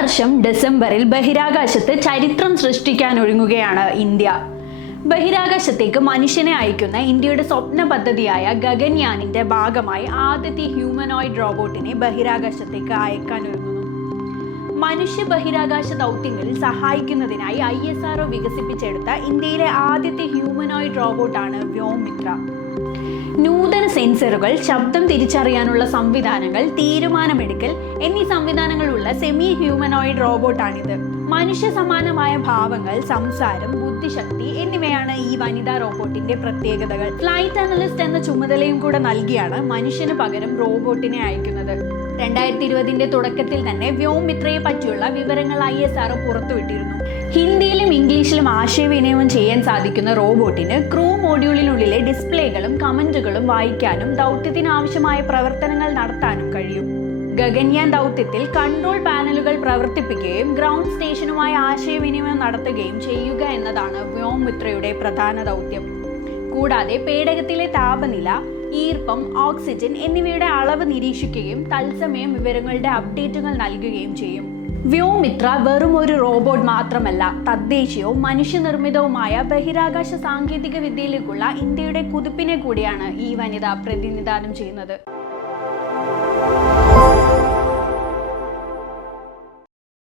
വർഷം ഡിസംബറിൽ ബഹിരാകാശത്ത് ചരിത്രം സൃഷ്ടിക്കാൻ ഒരുങ്ങുകയാണ് ഇന്ത്യ. ബഹിരാകാശത്തേക്ക് മനുഷ്യനെ അയക്കുന്ന ഇന്ത്യയുടെ സ്വപ്ന പദ്ധതിയായ ഗഗൻയാനിന്റെ ഭാഗമായി ആദ്യത്തെ ഹ്യൂമനോയിഡ് റോബോട്ടിനെ ബഹിരാകാശത്തേക്ക് അയക്കാൻ ഒരുങ്ങുന്നു മനുഷ്യ ബഹിരാകാശ ദൗത്യങ്ങളിൽ സഹായിക്കുന്നതിനായി ഐ എസ് ആർഒ വികസിപ്പിച്ചെടുത്ത ഇന്ത്യയിലെ ആദ്യത്തെ ഹ്യൂമനോയിഡ് റോബോട്ടാണ് വ്യോമിത്ര. നൂതന സെൻസറുകൾ ശബ്ദം തിരിച്ചറിയാനുള്ള സംവിധാനങ്ങൾ തീരുമാനമെടുക്കൽ എന്നീ സംവിധാനങ്ങളുള്ള സെമി ഹ്യൂമനോയിഡ് റോബോട്ടാണിത് മനുഷ്യ സമാനമായ ഭാവങ്ങൾ സംസാരം ബുദ്ധിശക്തി എന്നിവയാണ് ഈ വനിതാ റോബോട്ടിന്റെ പ്രത്യേകതകൾ. ഫ്ലൈറ്റ് അനലിസ്റ്റ് എന്ന ചുമതലയും കൂടെ നൽകിയാണ് മനുഷ്യന് പകരം റോബോട്ടിനെ അയക്കുന്നത്. രണ്ടായിരത്തി ഇരുപതിന്റെ തുടക്കത്തിൽ തന്നെ വ്യോമിത്രയെ പറ്റിയുള്ള വിവരങ്ങൾ ഐ എസ് ആർ പുറത്തുവിട്ടിരുന്നു. ഹിന്ദിയിലും ഇംഗ്ലീഷിലും ആശയവിനിമയം ചെയ്യാൻ സാധിക്കുന്ന റോബോട്ടിന് ക്രൂ മോഡ്യൂളിനുള്ളിലെ ഡിസ്പ്ലേകളും കമന്റുകളും വായിക്കാനും ദൗത്യത്തിനാവശ്യമായ പ്രവർത്തനങ്ങൾ നടത്താനും കഴിയും. ഗഗൻയാൻ ദൗത്യത്തിൽ കൺട്രോൾ പാനലുകൾ പ്രവർത്തിപ്പിക്കുകയും ഗ്രൗണ്ട് സ്റ്റേഷനുമായി ആശയവിനിമയം നടത്തുകയും ചെയ്യുക എന്നതാണ് വ്യോമിത്രയുടെ പ്രധാന ദൗത്യം. കൂടാതെ പേടകത്തിലെ താപനില ഈർപ്പം ഓക്സിജൻ എന്നിവയുടെ അളവ് നിരീക്ഷിക്കുകയും തത്സമയം വിവരങ്ങളുടെ അപ്ഡേറ്റുകൾ നൽകുകയും ചെയ്യും. വ്യോമിത്ര വെറും ഒരു റോബോട്ട് മാത്രമല്ല തദ്ദേശീയവും മനുഷ്യനിർമ്മിതവുമായ ബഹിരാകാശ സാങ്കേതിക വിദ്യയിലേക്കുള്ള ഇന്ത്യയുടെ കുതിപ്പിനെ കൂടിയാണ് ഈ വനിത പ്രതിനിധാനം ചെയ്യുന്നത്.